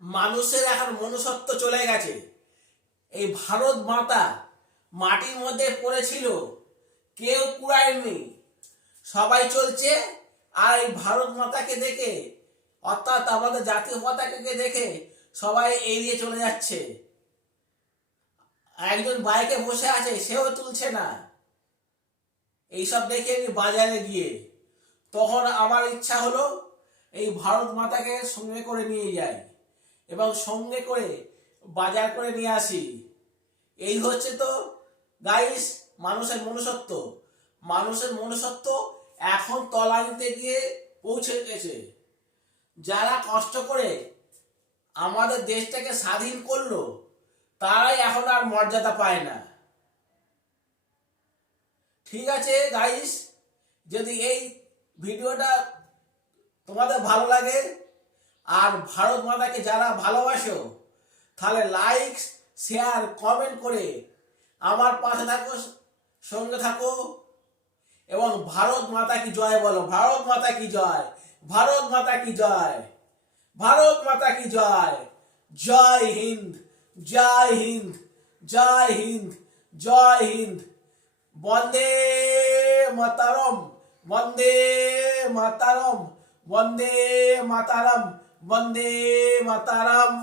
মানুষের এখন মনুষ্যত্ব চলে গেছে। এই ভারত মাতা মাটির মধ্যে পড়েছিল, কেউ কুড়ায়নি, সবাই চলছে। আর এই ভারত মাতাকে দেখে, অর্থাৎ আমাদের জাতীয় পতাকাকে দেখে সবাই এড়িয়ে চলে যাচ্ছে। একজন বাইকে বসে আছে, সেও তুলছে না। এইসব দেখে আমি বাজারে গিয়ে তখন আমার ইচ্ছা হলো এই ভারত মাতাকে সঙ্গে করে নিয়ে যাই এবং সঙ্গে করে বাজার করে নিয়ে আসি। এই হচ্ছে তো গাইস মানুষের মনুষ্যত্ব। মানুষের মনুষ্যত্ব এখন তলানিতে গিয়ে পৌঁছে গেছে। যারা কষ্ট করে আমাদের দেশটাকে স্বাধীন করলো, তারাই এখন আর মর্যাদা পায় না। ঠিক আছে গাইস, যদি এই ভিডিওটা তোমাদের ভালো লাগে আর ভারত মাতাকে যারা ভালোবাসো, তাহলে লাইক, শেয়ার, কমেন্ট করে আমার পাশে থাকো, সঙ্গে থাকো এবং ভারত মাতা কি জয় বলো। ভারত মাতা কি জয়, ভারত মাতা কি জয়, ভারত মাতা কি জয়। জয় হিন্দ, জয় হিন্দ, জয় হিন্দ, জয় হিন্দ। বন্দে মাতারম, বন্দে মাতারম, বন্দে মাতারম, বন্দে মাতারম।